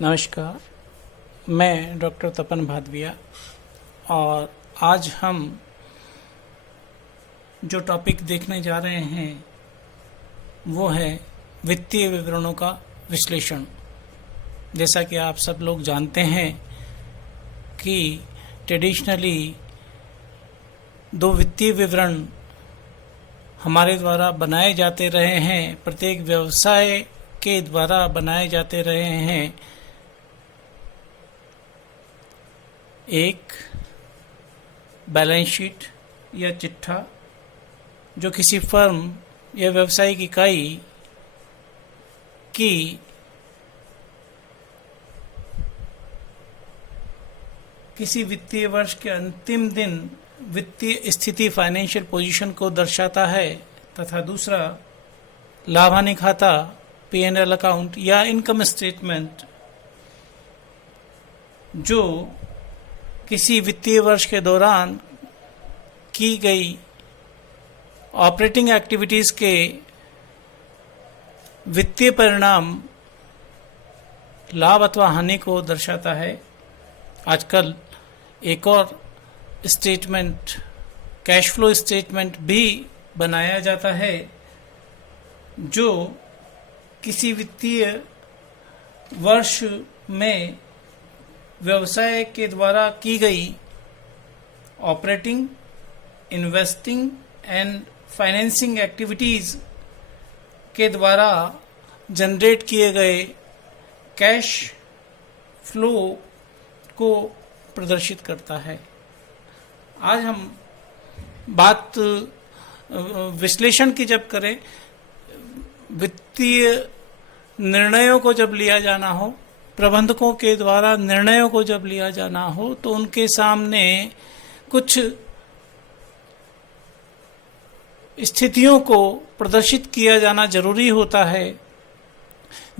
नमस्कार, मैं डॉक्टर तपन भादविया और आज हम जो टॉपिक देखने जा रहे हैं वो है वित्तीय विवरणों का विश्लेषण। जैसा कि आप सब लोग जानते हैं कि ट्रेडिशनली दो वित्तीय विवरण हमारे द्वारा बनाए जाते रहे हैं, प्रत्येक व्यवसाय के द्वारा बनाए जाते रहे हैं। एक बैलेंस शीट या चिट्ठा जो किसी फर्म या व्यावसायिक इकाई की किसी वित्तीय वर्ष के अंतिम दिन वित्तीय स्थिति फाइनेंशियल पोजीशन को दर्शाता है, तथा दूसरा लाभ हानि खाता P&L अकाउंट या इनकम स्टेटमेंट जो किसी वित्तीय वर्ष के दौरान की गई ऑपरेटिंग एक्टिविटीज के वित्तीय परिणाम लाभ अथवा हानि को दर्शाता है। आजकल एक और स्टेटमेंट कैश फ्लो स्टेटमेंट भी बनाया जाता है जो किसी वित्तीय वर्ष में व्यवसाय के द्वारा की गई operating, investing and financing activities के द्वारा जनरेट किए गए कैश फ्लो को प्रदर्शित करता है। आज हम बात विश्लेषण की जब करें, वित्तीय निर्णयों को जब लिया जाना हो, प्रबंधकों के द्वारा निर्णयों को जब लिया जाना हो, तो उनके सामने कुछ स्थितियों को प्रदर्शित किया जाना जरूरी होता है,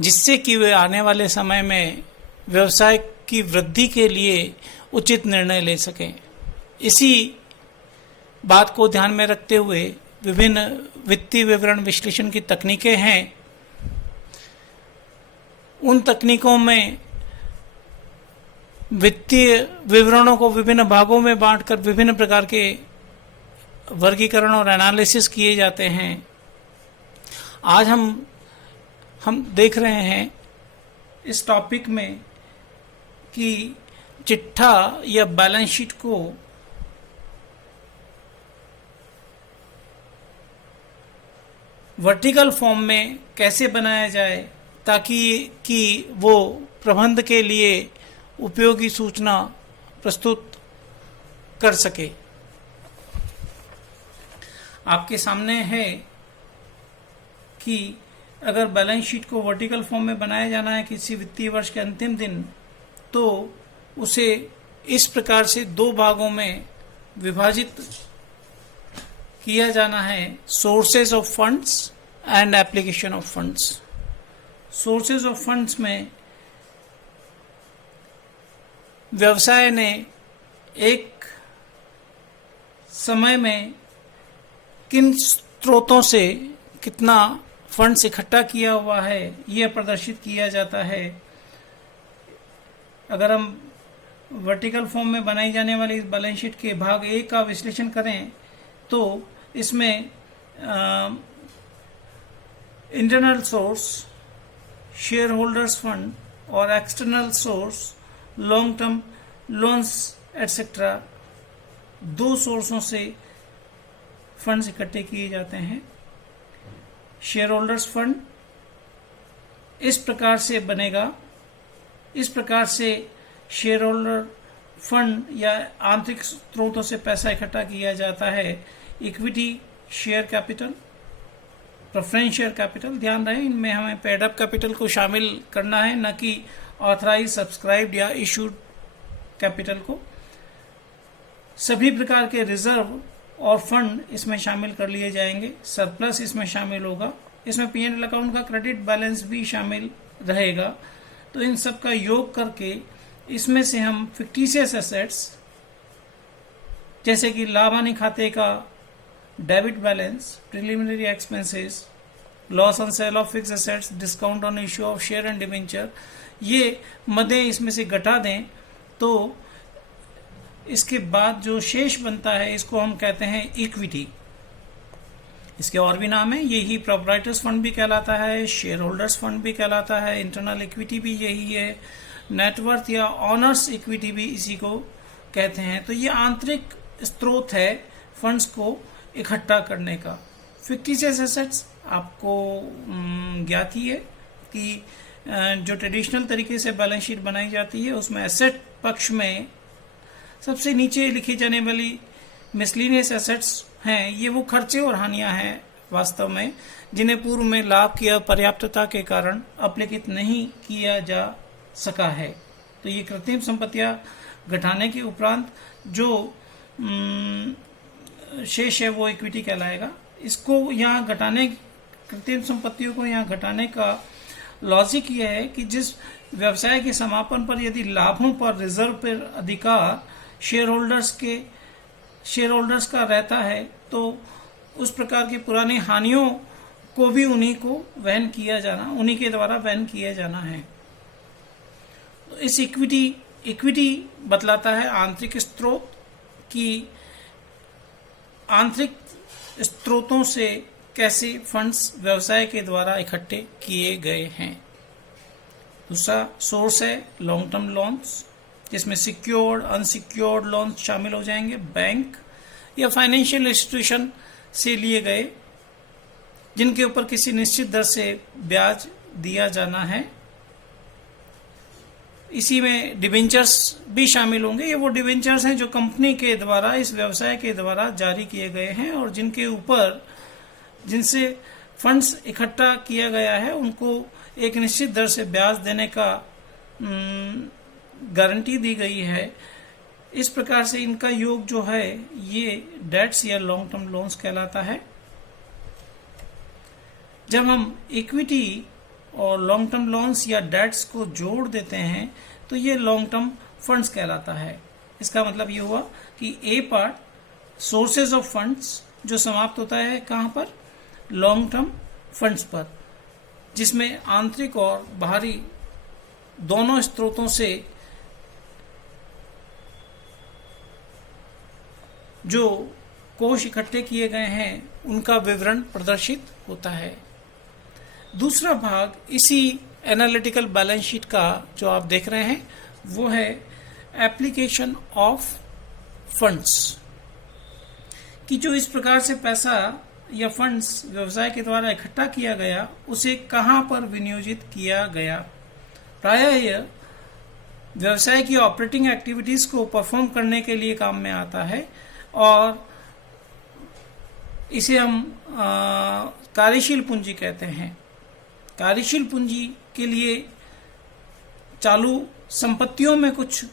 जिससे कि वे आने वाले समय में व्यवसाय की वृद्धि के लिए उचित निर्णय ले सकें। इसी बात को ध्यान में रखते हुए विभिन्न वित्तीय विवरण विश्लेषण की तकनीकें हैं। उन तकनीकों में वित्तीय विवरणों को विभिन्न भागों में बांटकर विभिन्न प्रकार के वर्गीकरण और एनालिसिस किए जाते हैं। आज हम देख रहे हैं इस टॉपिक में कि चिट्ठा या बैलेंस शीट को वर्टिकल फॉर्म में कैसे बनाया जाए ताकि कि वो प्रबंध के लिए उपयोगी सूचना प्रस्तुत कर सके। आपके सामने है कि अगर बैलेंस शीट को वर्टिकल फॉर्म में बनाया जाना है किसी वित्तीय वर्ष के अंतिम दिन, तो उसे इस प्रकार से दो भागों में विभाजित किया जाना है: sources of funds and application of funds. Sources of funds में व्यवसाय ने एक समय में किन स्रोतों से कितना फंड्स इकट्ठा किया हुआ है, यह प्रदर्शित किया जाता है। अगर हम वर्टिकल फॉर्म में बनाई जाने वाली इस बैलेंस शीट के भाग ए का विश्लेषण करें तो इसमें internal source, shareholders fund और external source, long term loans et cetera, दो सोर्सों से फंड्स इकट्ठे किए जाते हैं। शेयर होल्डर्स फंड इस प्रकार से बनेगा, इस प्रकार से शेयर होल्डर फंड या आंतरिक स्रोतों से पैसा इकट्ठा किया जाता है। Equity share capital, preference share capital, ध्यान रहे इनमें हमें पेड अप कैपिटल को शामिल करना है, न कि ऑथराइज, सब्सक्राइब्ड या इशूड कैपिटल को। सभी प्रकार के रिजर्व और फंड इसमें शामिल कर लिए जाएंगे। सरप्लस इसमें शामिल होगा। इसमें P&L अकाउंट का क्रेडिट बैलेंस भी शामिल रहेगा। तो इन सब का योग करके इसमें से हम फिक्टिशियस एसेट्स जैसे कि लाभ हानि खाते का debit balance, preliminary expenses, loss on sale of fix assets, discount on issue of share and debenture, ये मदें इसमें से घटा दें तो इसके बाद जो शेष बनता है इसको हम कहते हैं इक्विटी। इसके और भी नाम है, यही प्रोप्राइटर्स फंड भी कहलाता है, शेयर होल्डर्स फंड भी कहलाता है, इंटरनल इक्विटी भी यही है, नेटवर्थ या ऑनर्स इक्विटी भी इसी को कहते हैं। तो ये आंतरिक स्रोत है फंड्स को इकट्ठा करने का। फिक्टिशियस एसेट्स आपको ज्ञात ही है कि जो ट्रेडिशनल तरीके से बैलेंस शीट बनाई जाती है उसमें एसेट पक्ष में सबसे नीचे लिखी जाने वाली मिसलिनियस एसेट्स हैं, ये वो खर्चे और हानियां हैं वास्तव में जिन्हें पूर्व में लाभ की अपर्याप्तता के कारण अपलिखित नहीं किया जा सका है। तो ये कृत्रिम संपत्तियां घटाने के उपरांत जो शेष है वो इक्विटी कहलाएगा। इसको यहाँ घटाने, कृत्रिम संपत्तियों को यहाँ घटाने का लॉजिक ये है कि जिस व्यवसाय के समापन पर यदि लाभों पर रिजर्व पर अधिकार शेयर होल्डर्स का रहता है तो उस प्रकार की पुरानी हानियों को भी उन्हीं के द्वारा वहन किया जाना है। तो इस इक्विटी बतलाता है आंतरिक स्रोत की, आंतरिक स्रोतों से कैसे फंड्स व्यवसाय के द्वारा इकट्ठे किए गए हैं। दूसरा सोर्स है लॉन्ग टर्म लोन्स, जिसमें सिक्योर्ड अनसिक्योर्ड लोन्स शामिल हो जाएंगे। बैंक या फाइनेंशियल इंस्टीट्यूशन से लिए गए जिनके ऊपर किसी निश्चित दर से ब्याज दिया जाना है। इसी में डिवेंचर्स भी शामिल होंगे। ये वो डिवेंचर्स हैं जो कंपनी के द्वारा इस व्यवसाय के द्वारा जारी किए गए हैं और जिनसे फंड्स इकट्ठा किया गया है उनको एक निश्चित दर से ब्याज देने का गारंटी दी गई है। इस प्रकार से इनका योग जो है ये डेट्स या लॉन्ग टर्म लोन्स कहलाता है। जब हम इक्विटी और लॉन्ग टर्म लोन्स या डेट्स को जोड़ देते हैं तो ये लॉन्ग टर्म फंड्स कहलाता है। इसका मतलब ये हुआ कि ए पार्ट सोर्सेज ऑफ फंड्स जो समाप्त होता है कहां पर, लॉन्ग टर्म फंड्स पर, जिसमें आंतरिक और बाहरी दोनों स्रोतों से जो कोष इकट्ठे किए गए हैं उनका विवरण प्रदर्शित होता है। दूसरा भाग इसी एनालिटिकल बैलेंस शीट का जो आप देख रहे हैं वो है एप्लीकेशन ऑफ फंड्स, कि जो इस प्रकार से पैसा या फंड्स व्यवसाय के द्वारा इकट्ठा किया गया उसे कहां पर विनियोजित किया गया। प्रायः यह व्यवसाय की ऑपरेटिंग एक्टिविटीज को परफॉर्म करने के लिए काम में आता है और इसे हम कार्यशील पूंजी कहते हैं। कार्यशील पूंजी के लिए चालू संपत्तियों में कुछ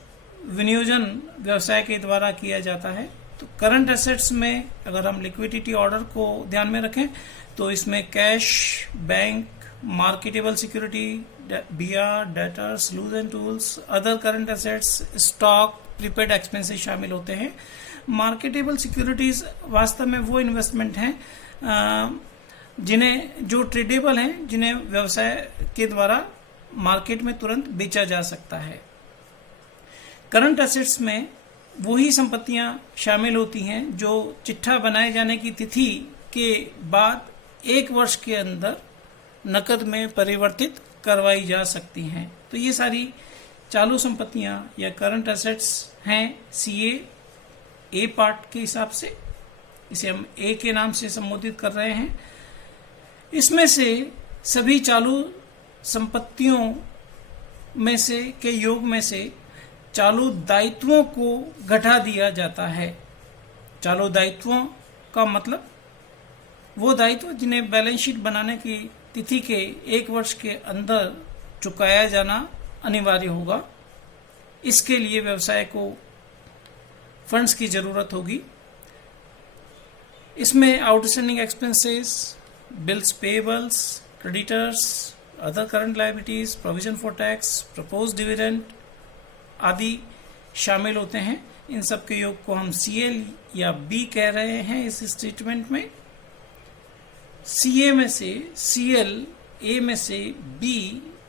विनियोजन व्यवसाय के द्वारा किया जाता है। तो करंट एसेट्स में अगर हम लिक्विडिटी ऑर्डर को ध्यान में रखें तो इसमें cash, bank, marketable security, bear, debtors, loose and tools, other current assets, stock, prepaid expenses शामिल होते हैं। मार्केटेबल सिक्योरिटीज वास्तव में वो इन्वेस्टमेंट हैं जिन्हें जो ट्रेडेबल हैं, जिन्हें व्यवसाय के द्वारा मार्केट में तुरंत बेचा जा सकता है। करंट एसेट्स में वही संपत्तियां शामिल होती हैं जो चिट्ठा बनाए जाने की तिथि के बाद 1 वर्ष के अंदर नकद में परिवर्तित करवाई जा सकती हैं। तो ये सारी चालू संपत्तियां या करंट एसेट्स हैं सीए ए पार्ट के हिसाब से, इसे हम ए के नाम से संबोधित कर रहे हैं। इसमें से सभी चालू संपत्तियों में से के योग में से चालू दायित्वों को घटा दिया जाता है। चालू दायित्वों का मतलब वो दायित्व जिन्हें बैलेंस शीट बनाने की तिथि के 1 वर्ष के अंदर चुकाया जाना अनिवार्य होगा। इसके लिए व्यवसाय को फंड्स की जरूरत होगी। इसमें outstanding expenses, bills payables, creditors, other current liabilities, provision for tax, propose dividend आदि शामिल होते हैं। इन सब के योग को हम सीएल या बी कह रहे हैं इस स्टेटमेंट में। CA में से CL, A में से B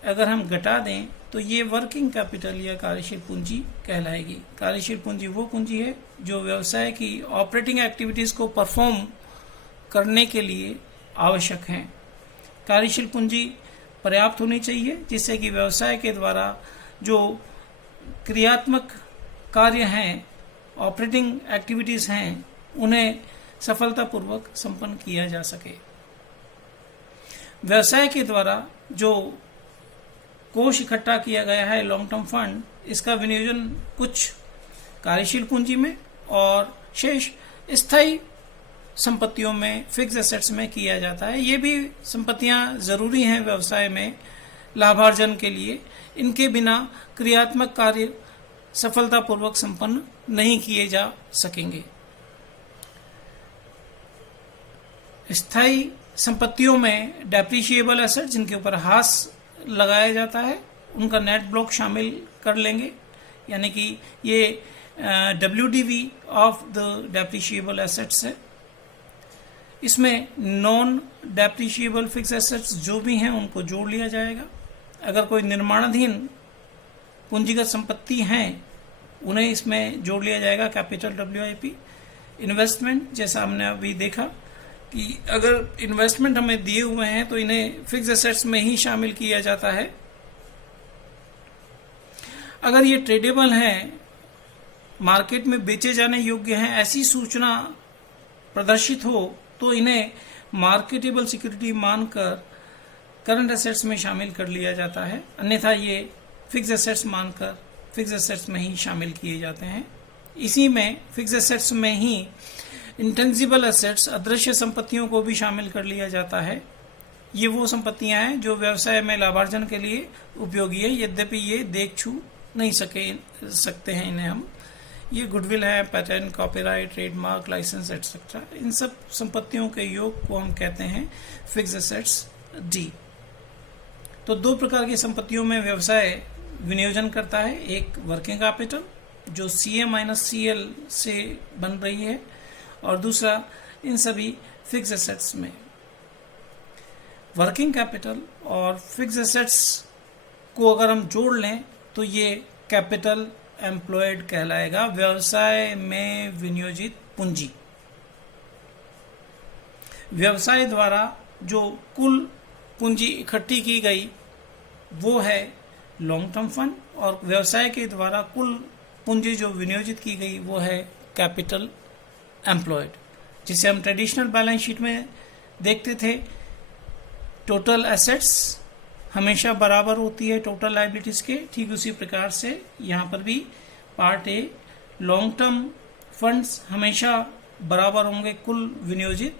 अगर हम घटा दें तो ये वर्किंग कैपिटल या कार्यशील पूंजी कहलाएगी। कार्यशील पूंजी वो पूंजी है जो व्यवसाय की ऑपरेटिंग एक्टिविटीज को परफॉर्म करने के लिए आवश्यक है। कार्यशील पूंजी पर्याप्त होनी चाहिए जिससे कि व्यवसाय के द्वारा जो क्रियात्मक कार्य हैं, ऑपरेटिंग एक्टिविटीज हैं, उन्हें सफलतापूर्वक संपन्न किया जा सके। व्यवसाय के द्वारा जो कोष इकट्ठा किया गया है लॉन्ग टर्म फंड, इसका विनियोजन कुछ कार्यशील पूंजी में और शेष स्थायी संपत्तियों में, फिक्स एसेट्स में किया जाता है। ये भी संपत्तियां जरूरी हैं व्यवसाय में लाभार्जन के लिए। इनके बिना क्रियात्मक कार्य सफलतापूर्वक संपन्न नहीं किए जा सकेंगे। स्थायी संपत्तियों में डेप्रिशिएबल एसेट जिनके ऊपर हाश लगाया जाता है, उनका नेट ब्लॉक शामिल कर लेंगे, यानी कि ये WDV of the depreciable assets है। इसमें नॉन डेप्रिशिएबल फिक्स एसेट्स जो भी हैं उनको जोड़ लिया जाएगा। अगर कोई निर्माणाधीन पूंजीगत संपत्ति हैं उन्हें इसमें जोड़ लिया जाएगा, कैपिटल WIP। इन्वेस्टमेंट, जैसा हमने अभी देखा कि अगर इन्वेस्टमेंट हमें दिए हुए हैं तो इन्हें फिक्स एसेट्स में ही शामिल किया जाता है। अगर ये ट्रेडेबल हैं, मार्केट में बेचे जाने योग्य हैं, ऐसी सूचना प्रदर्शित हो तो इन्हें मार्केटेबल सिक्योरिटी मानकर करंट एसेट्स में शामिल कर लिया जाता है, अन्यथा ये फिक्स एसेट्स मानकर फिक्स एसेट्स में ही शामिल किए जाते हैं। इसी में फिक्स एसेट्स में ही इंटेंजिबल एसेट्स, अदृश्य संपत्तियों को भी शामिल कर लिया जाता है। ये वो संपत्तियां हैं जो व्यवसाय में लाभार्जन के लिए उपयोगी है, यद्यपि ये देख छू नहीं सकते हैं इन्हें हम। ये गुडविल है, patent, copyright, trademark, licence et cetera. इन सब संपत्तियों के योग को हम कहते हैं फिक्स एसेट्स डी। तो दो प्रकार की संपत्तियों में व्यवसाय विनियोजन करता है। एक वर्किंग कैपिटल जो CA माइनस CL से बन रही है, और दूसरा इन सभी फिक्स एसेट्स में। वर्किंग कैपिटल और फिक्स एसेट्स को अगर हम जोड़ लें तो ये कैपिटल एम्प्लॉयड कहलाएगा, व्यवसाय में विनियोजित पूंजी। व्यवसाय द्वारा जो कुल पूंजी इकट्ठी की गई वो है लॉन्ग टर्म फंड, और व्यवसाय के द्वारा कुल पूंजी जो विनियोजित की गई वो है कैपिटल एम्प्लॉयड, जिसे हम ट्रेडिशनल बैलेंस शीट में देखते थे। टोटल एसेट्स हमेशा बराबर होती है टोटल लायबिलिटीज के, ठीक उसी प्रकार से यहाँ पर भी part a long term funds हमेशा बराबर होंगे कुल विनियोजित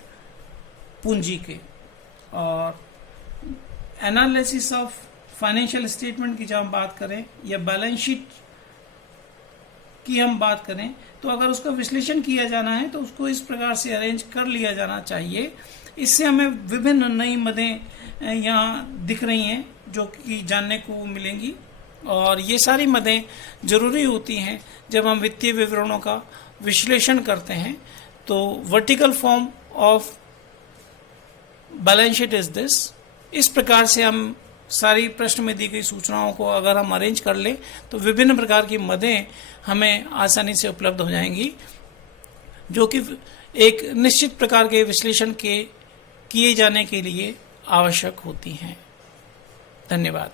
पूंजी के। और एनालिसिस ऑफ फाइनेंशियल स्टेटमेंट की जब हम बात करें या बैलेंस शीट की हम बात करें, तो अगर उसका विश्लेषण किया जाना है तो उसको इस प्रकार से अरेंज कर लिया जाना चाहिए। इससे हमें विभिन्न नई मदें यहाँ दिख रही हैं जो कि जानने को मिलेंगी, और ये सारी मदें जरूरी होती हैं जब हम वित्तीय विवरणों का विश्लेषण करते हैं। तो vertical form of balance sheet is this. इस प्रकार से हम सारी प्रश्न में दी गई सूचनाओं को अगर हम अरेंज कर ले तो विभिन्न प्रकार की मदें हमें आसानी से उपलब्ध हो जाएंगी, जो कि एक निश्चित प्रकार के विश्लेषण के किए जाने के लिए आवश्यक होती हैं। धन्यवाद।